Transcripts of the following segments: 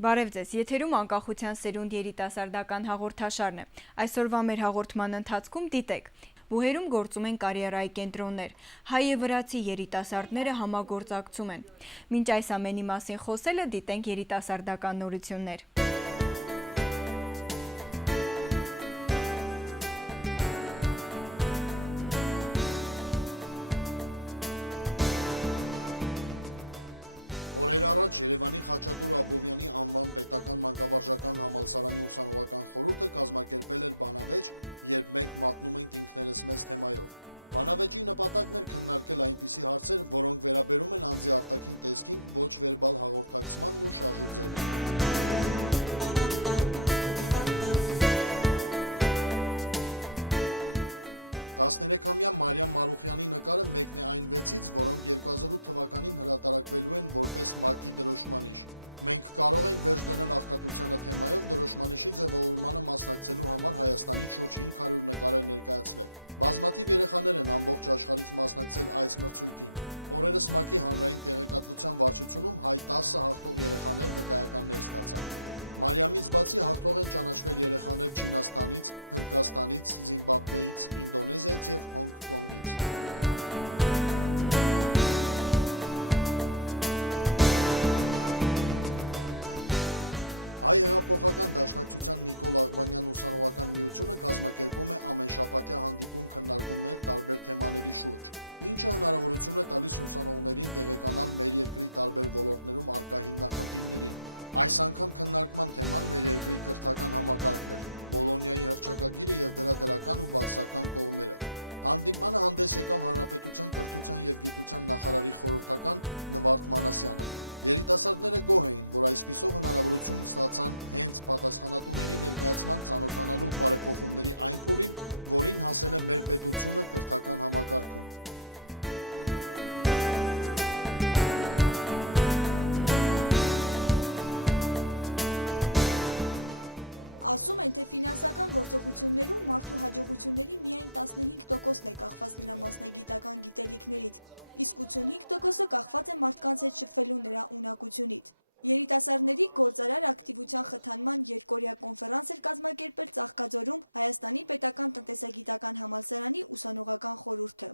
Բարև ձեզ, եթերում անկախության սերունդ երիտասարդական հաղորդաշարն է։ Այսօրվա մեր հաղորդման ընթացքում դիտեք. Բուհերում գործում են կարիերայի կենտրոններ, հայ և վրացի երիտասարդները համագործակցում են։ Մինչ այս ամենի մասին խոսելը դիտենք երիտասարդական նորություններ։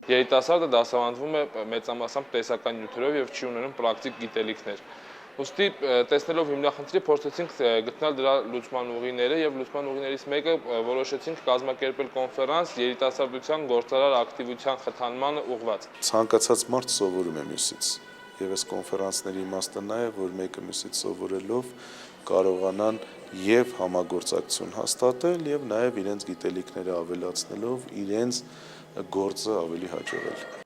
Երիտասարդը դասավանդվում է մեծամասամբ տեսական նյութերով եւ չի ունենում պրակտիկ գիտելիքներ։ Ուստի տեսնելով հիմնախնդրի փորձեցինք գտնել դրա լուծման ուղիները եւ լուծման ուղիներից մեկը որոշեցինք կազմակերպել կոնֆերանս երիտասարդության գործարար ակտիվության խթանմանը ուղղված։ Ցանկացած մարդ սովորում է մյուսից եւ այս կոնֆերանսների իմաստը նա է, որ մեկը մյուսից սովորելով կարողանան եւ համագործակցություն հաստատել եւ նաեւ իրենց գիտելիքները ավելացնելով իրենց գործը ավելի հաջողել։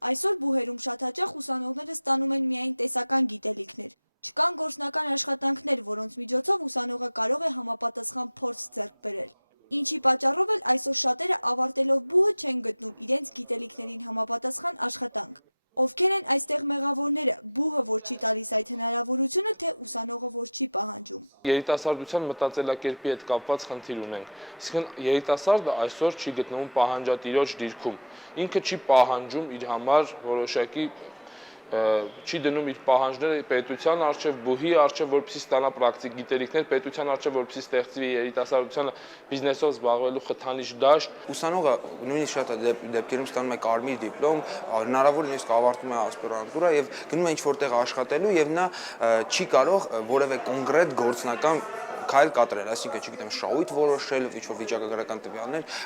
Երիտասարդության մտածելակերպի հետ կապված խնդիր ունենք։ Իսկն երիտասարդը այսօր չի գտնվում պահանջատիրոջ դիրքում։ Ինքը չի պահանջում իր համար որոշակի չի դնում իր պահանջները պետության արչև, բուհի արչև, որպեսզի ստանա պրակտիկ գիտելիքներ, պետության արչև, որպեսզի ստեղծվի երիտասարդությանը բիզնեսով զբաղվելու խթանիչ դաշտ։ Ուսանողը նույնիսկ շատ դեպքերում ստանում է կարմիր դիպլոմ, հնարավոր նույնիսկ ավարտում է ասպիրանտուրա եւ գնում է ինչ-որտեղ աշխատելու եւ նա չի կարող որևէ կոնկրետ գործնական քայլ կատարել, այսինքն, չգիտեմ, շահույթ որոշել, ինչ-որ վիճակագրական տվյալներ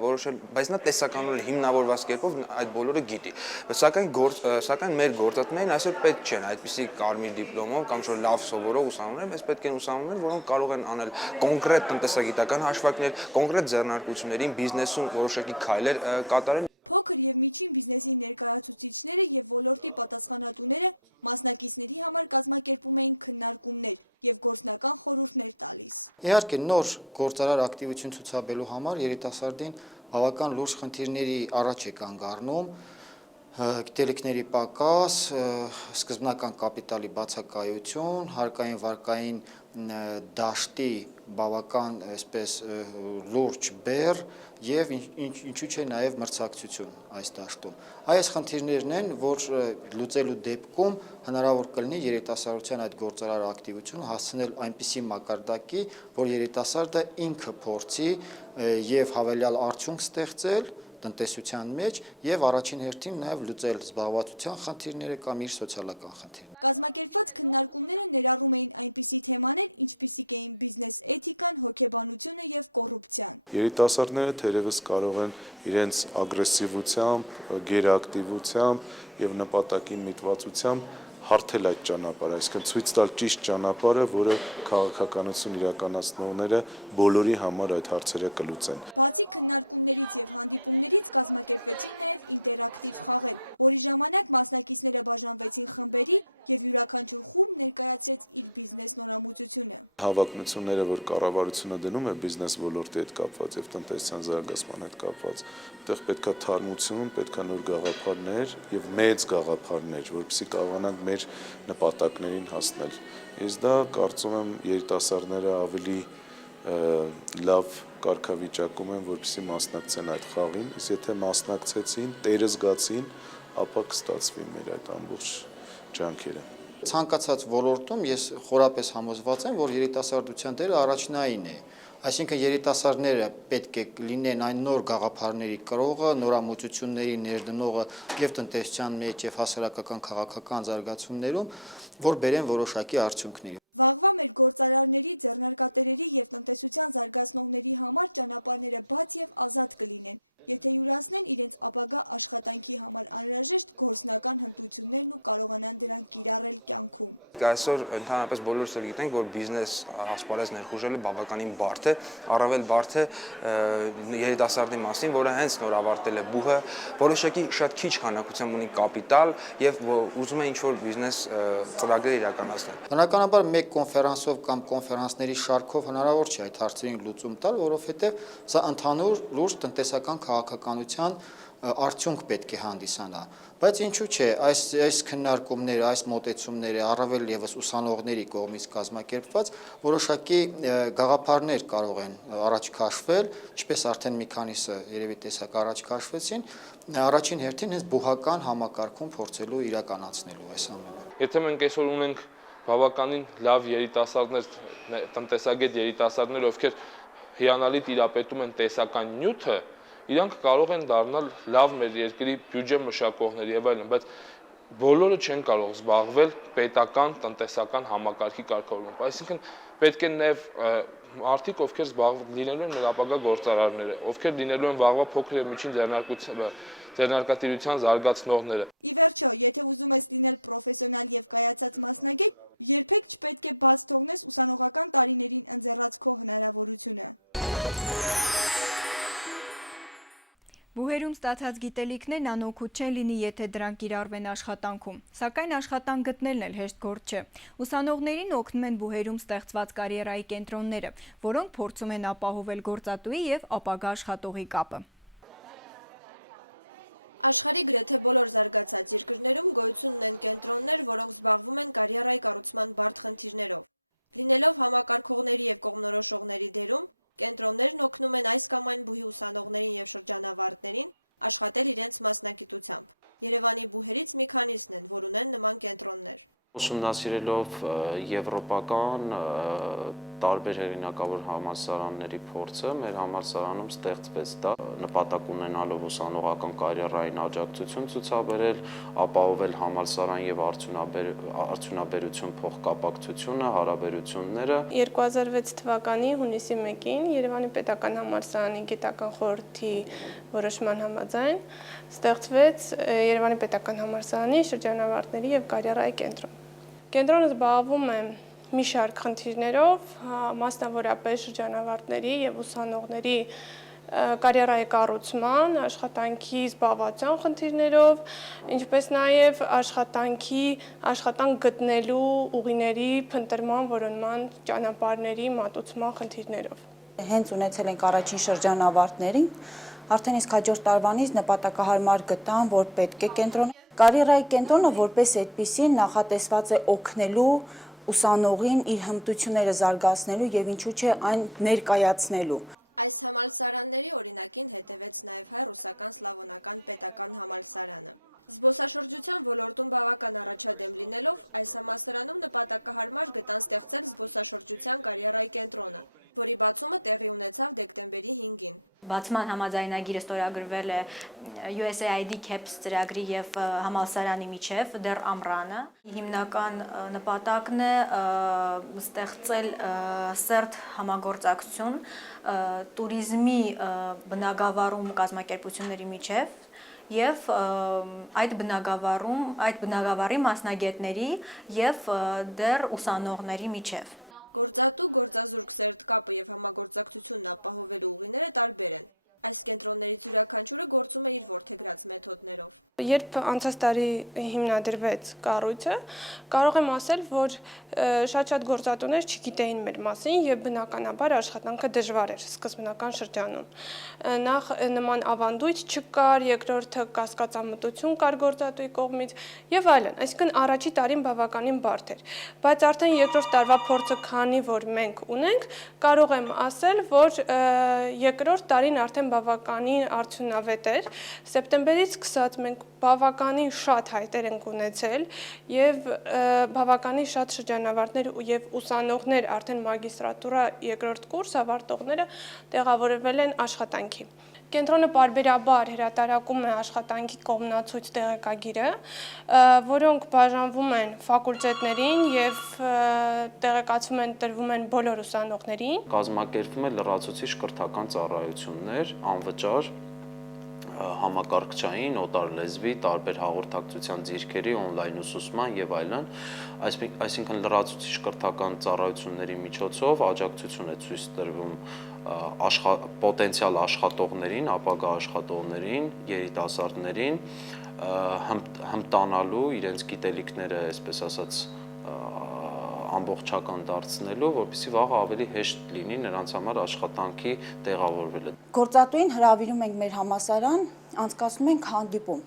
որոշել, բայց նա տեսականորեն հիմնավորված կերպով այդ բոլորը գիտի։ Սակայն մեր գործատուներին այսօր պետք չեն այդպիսի կարմիր դիպլոմով կամ ինչ-որ լավ սովորող ուսանողներ, բայց պետք են ուսանողներ, որոնք կարող են անել կոնկրետ տնտեսագիտական հաշվարկներ, կոնկրետ ձեռնարկություններին, բիզնեսում որոշակի քայլեր կատարել։ Իհարկե, նոր գործարար ակտիվություն ցուցաբերելու համար երիտասարդին բավական լուրջ խնդիրների առաջ է կանգ առնում, գիտելիքների պակաս, սկզբնական կապիտալի բացակայություն, հարկային վարկային դաշտի բավական այսպես լուրջ բեռ եւ ինչու՞ չէ նաեւ մրցակցություն այս դաշտում։ Այս խնդիրներն են, որ լուծելու դեպքում հնարավոր կլինի երիտասարդության այդ գործարար ակտիվությունը հասցնել այնպիսի մակարդակի, որ երիտասարդը ինքը փորձի եւ հավելյալ արդյունք ստեղծել տնտեսության մեջ եւ առաջին հերթին նաեւ լուծել զբաղվածության խնդիրները կամ իր սոցիալական խնդիրները։ Երիտասարդները թերևս կարող են իրենց ագրեսիվությամբ, գերակտիվությամբ եւ նպատակին միտվածությամբ հարթել այդ ճանապարհը, այսինքն ցույց տալ ճիշտ ճանապարհը, որը քաղաքականություն իրականացնողները բոլորի համար այդ հարցերը կլուծեն։ Հավակնությունները, որ կառավարությունը դնում է բիզնես ոլորտի հետ կապված եւ տնտեսության զարգացման հետ կապված, այդտեղ պետքա թարմություն, պետքա նոր գաղափարներ եւ մեծ գաղափարներ, որպեսզի կարողանանք մեր նպատակներին հասնել։ Ես դա կարծում եմ երիտասարդները ավելի լավ կարգավիճակում են, որպեսզի մասնակցեն այդ խաղին, իսկ եթե մասնակցեցին, տերը զգացին, ապա կստացվի մեր այդ ամբողջ ջանքերը։ Ցանկացած ոլորտում ես խորապես համոզված եմ, որ երիտասարդության դերը առաջնային է։ Այսինքն երիտասարդները պետք է լինեն այն նոր գաղափարների կրողը, նորամուծությունների ներդնողը եւ տնտեսության մեջ եւ հասարակական քաղաքական զարգացումներում, որ բերեն որոշակի արդյունքների։ Այսօր ընդհանրապես բոլորս էլ գիտենք, որ բիզնես ասպարեզ ներխուժելը բավականին բարդ է, առավել բարդ է երիտասարդի մասին, որը հենց նոր ավարտել է բուհը, որոշակի շատ քիչ քանակությամբ ունի կապիտալ եւ ուզում է ինչ-որ բիզնես ծրագրեր իրականացնել։ Բնականաբար մեկ կոնֆերանսով կամ կոնֆերանսների շարքով հնարավոր չէ այդ հարցերին լուծում տալ, որովհետեւ սա ընդհանուր լուրջ տնտեսական քաղաքականության արդյունք պետք է հանդիսանա, բայց ինչու՞ չէ, այս քննարկումները, այս մոտեցումները առավել եւս ուսանողների կողմից կազմակերպված որոշակի գաղափարներ կարող են առաջ քաշվել, ինչպես արդեն մի քանիսը երևի տեսակ առաջ քաշվեցին, առաջին հերթին հենց բուհական համակարգում փորձելու իրականացնելու այս ամենը։ Եթե մենք այսօր ունենք բավականին լավ երիտասարդներ, տնտեսագետ երիտասարդներ, ովքեր հիանալի տիրապետում են տեսական նյութը, իրանք կարող են դառնալ լավ մեր երկրի բյուջե մշակողներ եւ այլն, բայց բոլորը չեն կարող զբաղվել պետական տնտեսական համակարգի կարգավորումով։ Այսինքն պետք է նաեւ մարդիկ, ովքեր լինելու են մեր ապագա գործարարները, ովքեր լինելու են վաղվա փոքր եւ միջին ձեռնարկատիրության զարգացնողները։ Բուհերում ստացած գիտելիքներն անօգուտ չեն լինի, եթե դրանք կիրառվեն աշխատանքում, սակայն աշխատանք գտնելն էլ հեշտ գործ չէ։ Ուսանողներին օգնում են բուհերում ստեղծված կարիերայի կենտրոնները, որոնք փորձում են ապահովել գործատուի եւ ապագա աշխատողի կապը։ Ուսումնասիրելով եվրոպական տարբեր հեղինակավոր համալսարանների փորձը, մեր համալսարանում ստեղծվեց դա նպատակ ունենալով ուսանողական կարիերային աջակցություն ցուցաբերել, ապահովել համալսարան եւ արդյունաբերություն փոխկապակցությունը, հարաբերությունները։ 2006 թվականի հունիսի 1-ին Երևանի պետական համալսարանի գիտական խորհրդի որոշման համաձայն ստեղծվեց Երևանի պետական համալսարանի շրջանավարտների եւ կարիերայի կենտրոն։ Կենտրոնը զբաղվում է մի շարք խնդիրներով, մասնավորապես շրջանավարտների եւ ուսանողների կարիերայի կառուցման, աշխատանքի զբաղվածության խնդիրներով, ինչպես նաեւ աշխատանք գտնելու ուղիների փնտրման, որոնման ճանապարհների մատուցման խնդիրներով։ Հենց ունեցել ենք առաջին շրջանավարտներին, արդեն իսկ հաջորդ տարվանից նպատակահարմար գտան, որ պետք է կենտրոն։ Կարիերայի կենտրոնը որպես այդպիսին նախատեսված է օգնելու ուսանողին իր հմտությունները զարգացնելու եւ ինչու՞ չէ այն ներկայացնելու։ Բացման համաձայնագիրը ստորագրվել է USAID CAPS ծրագրի եւ համալսարանի միջև դեռ ամռանը։ Հիմնական նպատակն է ստեղծել սերտ համագործակցություն туриզմի բնագավառում կազմակերպությունների միջև եւ այդ բնագավառի մասնագետների եւ դեռ ուսանողների միջև։ Երբ անցած տարի հիմնադրվեց կառույցը, կարող եմ ասել, որ շատ գործատուներ չգիտեին մեր մասին եւ բնականաբար աշխատանքը դժվար էր սկզբնական շրջանում։ Նախ նման ավանդույթ չկար, երկրորդը կասկածամտություն կար գործատուի կողմից եւ այլն։ Այսինքն առաջի տարին բավականին բարդ էր։ Բայց արդեն երկրորդ տարվա փորձը քանի որ մենք ունենք, կարող եմ ասել, որ երկրորդ տարին արդեն բավականին արդյունավետ էր։ Սեպտեմբերից սկսած մենք բավականին շատ հայտեր ենք ունեցել եւ բավականին շատ շրջանավարտներ եւ ուսանողներ արդեն մագիստրատուրա երկրորդ կուրս ավարտողները տեղավորվել են աշխատանքի։ Կենտրոնը պարբերաբար հրատարակում է աշխատանքի կողմնացույց տեղեկագիրը, որոնք բաժանվում են ֆակուլտետներին եւ տեղեկացում են տրվում են բոլոր ուսանողներին։ Կազմակերպվում է լրացուցիչ կրթական ծառայություններ անվճար համակարգչային, օտար լեզվի, տարբեր հաղորդակցության ձիրքերի, on-line ուսուցման եւ այլն, այսինքն լրացուցիչ կրթական ծառայությունների միջոցով աջակցություն է ցույց տրվում պոտենցիալ աշխատողներին, ապագա աշխատողներին, երիտասարդներին հմտանալու իրենց գիտելիքները, այսպես ասած, ամբողջական դարձնելու, որպեսզի վաղը ավելի հեշտ լինի նրանց համար աշխատանքի տեղավորվելը։ Գործատուին հրավիրում ենք մեր համալսարան, անցկացնում ենք հանդիպում։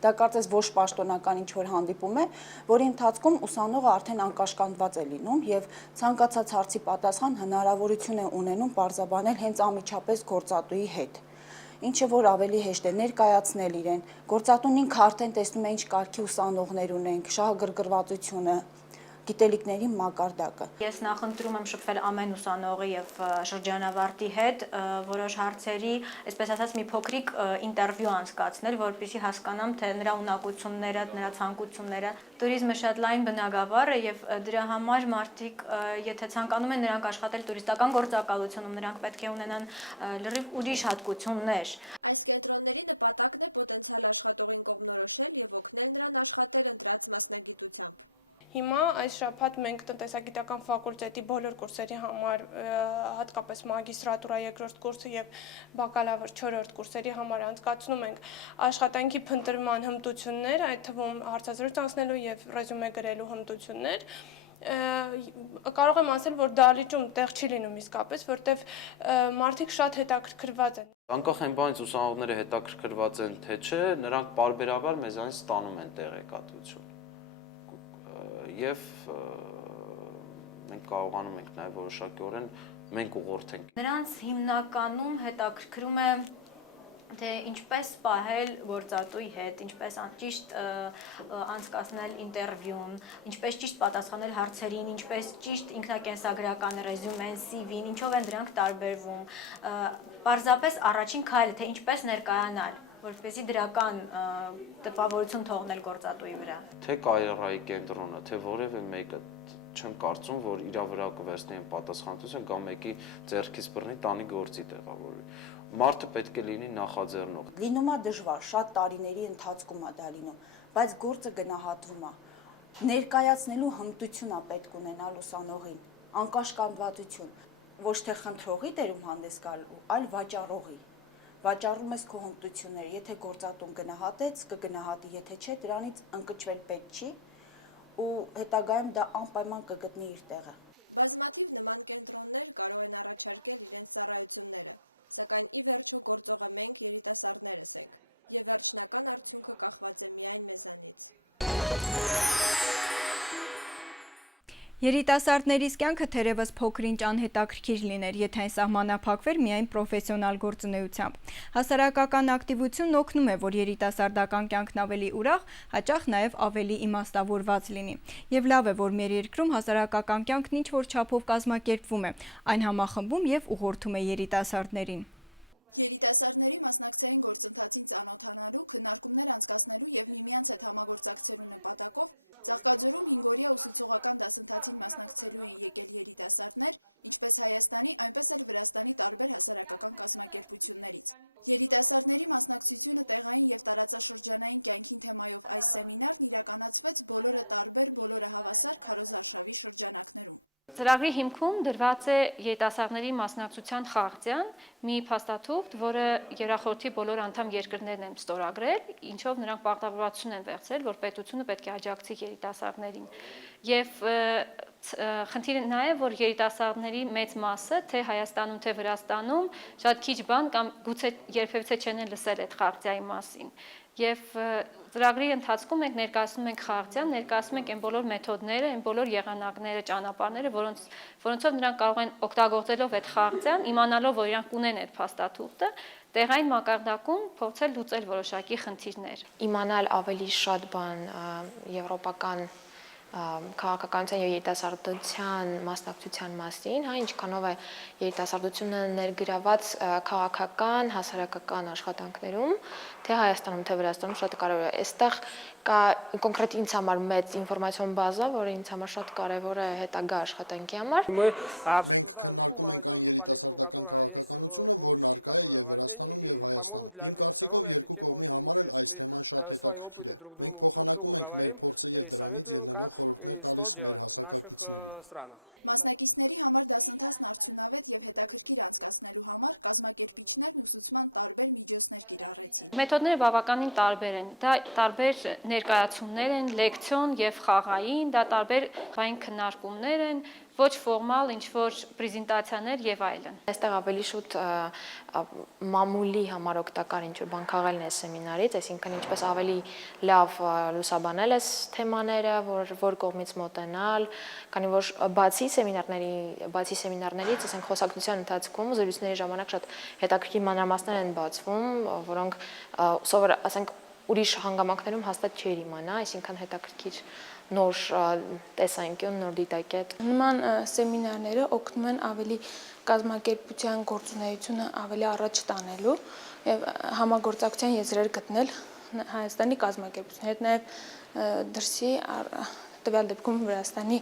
Դա կարծես ոչ պաշտոնական ինչ-որ հանդիպում է, որի ընթացքում ուսանողը արդեն անկաշկանդված է լինում եւ ցանկացած հարցի պատասխան հնարավորություն է ունենում պարզաբանել հենց անմիջապես գործատուի հետ։ Ինչը որ ավելի հեշտ է ներկայացնել իրեն։ Գործատուն ինքը արդեն տեսնում է ինչ կարգի ուսանողներ ունենք, շահագրգռվածությունը, գիտելիքների մակարդակը։ Ես նախընտրում եմ շփվել ամեն ուսանողի եւ շրջանավարտի հետ, որոշ հարցերի, այսպես ասած, մի փոքրիկ ինտերվյու անցկացնել, որպեսզի հասկանամ, թե նրա ունակությունները, նրա ցանկությունները։ Туриզմը շատ լայն բնագավառ է եւ դրա համար մարդիկ, եթե ցանկանում են նրանք աշխատել տուրիստական գործակալությունում, նրանք պետք է ունենան լրիվ ուրիշ հատկություններ։ Հիմա այս շաբաթ մենք տնտեսագիտական ֆակուլտետի բոլոր կուրսերի համար, հատկապես մագիստրատուրա երկրորդ կուրսը եւ բակալավր 4-րդ կուրսերի համար անցկացնում ենք աշխատանքի փնտրման հմտություններ, այդ թվում հարցազրույց անցնելու եւ ռեզյումե գրելու հմտություններ։ Կարող եմ ասել, որ դահլիճում տեղ չի լինում իսկապես, որտեվ մարդիկ շատ հետաքրքրված են։ Անկախ այն բանից ուսանողները հետաքրքրված են թե չէ, նրանք պարբերաբար մեզանից ստանում են տեղեկատվություն։ Եվ մենք կարողանում ենք նաև որոշակիորեն մենք ուղղորդենք։ Նրանց հիմնականում հետաքրքրում է թե ինչպես պահել գործատուի հետ, ինչպես ճիշտ անցկացնել ինտերվյուն, ինչպես ճիշտ պատասխանել հարցերին, ինչպես ճիշտ ինքնակենսագրական ռեզյումեն, CV-ն, ինչով են դրանք տարբերվում։ Պարզապես առաջին քայլը, թե ինչպես ներկայանալ, որպեսզի դրական տպավորություն թողնել գործատուի վրա։ Թե կարիերայի կենտրոնը, թե որևէ մեկը չեմ կարծում, որ իր վրա կվերցնեն պատասխանատվություն կամ մեկի ձեռքից բռնի տանի գործի տեղավորվի։ Մարդը պետք է լինի նախաձեռնող։ Լինում է դժվար, շատ տարիների ընթացքում է դա լինում, բայց գործը գնահատվում է։ Ներկայացնելու հմտություն է պետք ունենալ ուսանողին, անկաշկանդվածություն, ոչ թե խնդրողի դերում հանդես գալու, այլ վաճառողի։ Վաճառում ես քո հմտությունները, եթե գործատուն գնահատեց, կգնահատի, եթե չէ, դրանից ընկճվել պետք չի ու հետագայում դա անպայման կգտնի իր տեղը։ Երիտասարդներիս կյանքը թերևս փոքր-ինչ անհետաքրքիր լիներ, եթե այն սահմանափակվեր միայն պրոֆեսիոնալ գործունեությամբ։ Հասարակական ակտիվությունն օգնում է, որ երիտասարդական կյանքն ավելի ուրախ, հաճախ նաև ավելի իմաստավորված լինի։ Եվ լավ է, որ մեր երկրում հասարակական կյանքն ինչ-որ չափով կազմակերպվում է, այն համախմբում եւ ուղղորդում է երիտասարդներին։ Ծրագրի հիմքում դրված է երիտասարդների մասնակցության խաղաղձյան մի փաստաթուղթ, որը երախորհրդի բոլոր անդամ երկրներն են ստորագրել, ինչով նրանք պարտավորվածություն են վերցրել, որ պետությունը պետք է աջակցի երիտասարդներին։ Եվ խնդիրը նա է, որ երիտասարդների մեծ մասը, թե Հայաստանում, թե Վրաստանում, շատ քիչ բան կամ գուցե երբևիցե չեն լսել այդ խաղաղձյայի մասին։ Եվ ծրագրի ընթացքում մենք ներկայացնում ենք խաղաղձյան, ներկայացնում ենք այն բոլոր մեթոդները, այն բոլոր եղանակները, ճանապարհները, որոնցով նրանք կարող են օգտագործելով այդ խաղաղձյան, իմանալով, որ իրանք ունեն այդ փաստաթուղթը, տեղային մակարդակում փորձել լուծել որոշակի խնդիրներ։ Իմանալ ավելի շատ բան եվրոպական քաղաքականության եւ երիտասարդության մասնակցության մասին, ինչքանով է երիտասարդությունը ներգրաված քաղաքական, հասարակական աշխատանքներում, թե Հայաստանում, թե Վրաստանում շատ կարևոր է։ Այստեղ կա կոնկրետ ինձ համար մեծ ինֆորմացիոն բազա, որը ինձ համար շատ կարևոր է հետագա աշխատանքի համար։ ту молодежную политику, которая есть в Грузии, которая в Армении, и, по-моему, для обеих сторон эта тема очень интересна. Мы свои опыты друг другу говорим и советуем, как и что делать в наших странах. Մեթոդները բավականին տարբեր են, դա տարբեր ներկայացումներ են, լեկցիոն եւ խաղային, դա տարբեր խաղային քննարկումներ են, ոչ ֆորմալ, ինչ-որ պրեզենտացիաներ եւ այլն։ Այստեղ ավելի շուտ մամուլի համար օգտակար ինչ-որ բան քաղելն է սեմինարից, այսինքն ինչպես ավելի լավ լուսաբանել այս թեմաները, որ կողմից մոտենալ, քանի որ բացի սեմինարներից, ասենք խոսակցության ընթացքում զրույցների ժամանակ շատ հետաքրքիր մանրամասներ են բացվում, որոնք ասենք ուրիշ հանգամանքներում հաստատ չէր իմանա, այսինքն հետաքրքիր նոր տեսանկյուն, նոր դիտակետ։ Նման սեմինարները օգնում են ավելի կազմակերպության գործունեությունը ավելի առաջ տանելու եւ համագործակցության եզրեր գտնել Հայաստանի կազմակերպությունների հետ, նաեւ դրսի տվյալ դեպքում Վրաստանի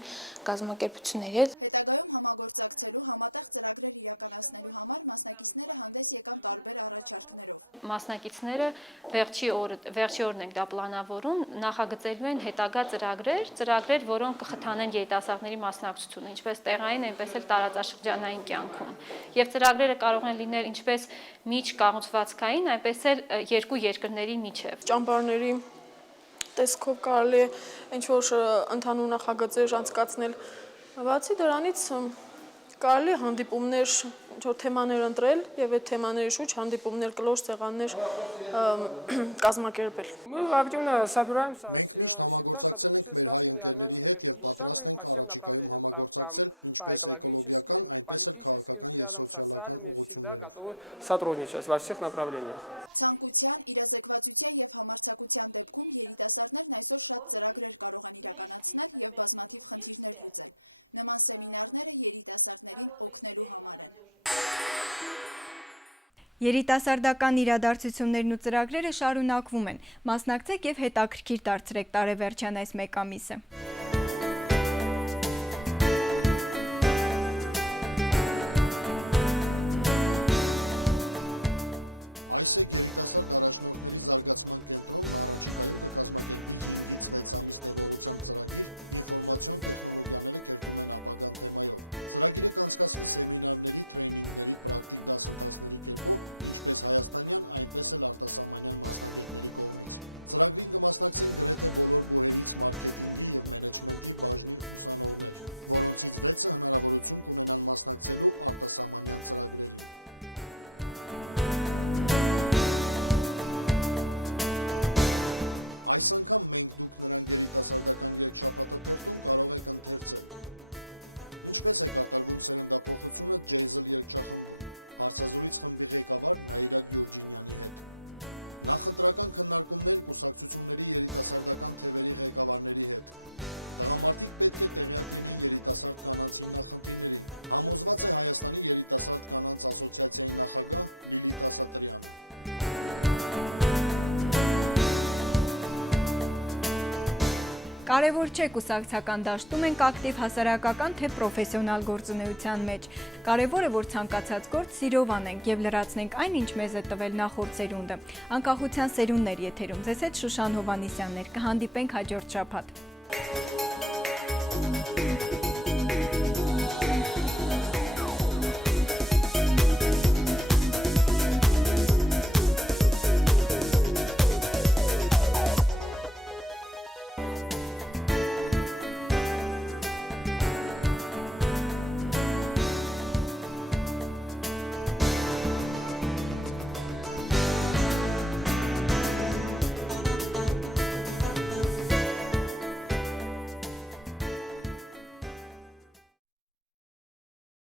կազմակերպությունների հետ։ Մասնակիցները վերջի օրն ենք դա պլանավորում, նախագծելու են հետագա ծրագրեր, որոնք կխթանեն երիտասարդների մասնակցությունը, ինչպես տեղային, այնպես էլ տարածաշրջանային կյանքում։ Եվ ծրագրերը կարող են լինել ինչպես միջկառուցվածքային, այնպես էլ երկու երկրների միջև։ Ճամբարների տեսքով կարելի է ինչ-որ ընդհանուր նախագծեր անցկացնել։ Բացի դրանից կարելի է հանդիպումներ, ինչ-որ թեմաներ ընտրել եւ այդ թեմաների շուրջ հանդիպումներ, կլոր սեղաններ կազմակերպել։ Мы активно собираемся всегда сотрудничать с нашими армянскими друзьями по всем направлениям, по экологическим, политическим взглядам, социальным, и всегда готовы сотрудничать во всех направлениях. Երիտասարդական իրադարձություններն ու ծրագրերը շարունակվում են։ Մասնակցեք եւ հետաքրքիր դարձրեք տարեվերջյան այս մեկ ամիսը։ Կարևոր չէ կուսակցական դաշտում ենք ակտիվ հասարակական թե պրոֆեսիոնալ գործունեության մեջ։ Կարևորը, որ ցանկացած գործ սիրով անենք եւ լրացնենք այն, ինչ մեզ է տվել նախորդ սերունդը։ Անկախության սերունդներ եթերում։ Ձեզ հետ Շուշան Հովանեսյանն էր։ Կհանդիպենք հաջորդ շաբաթ։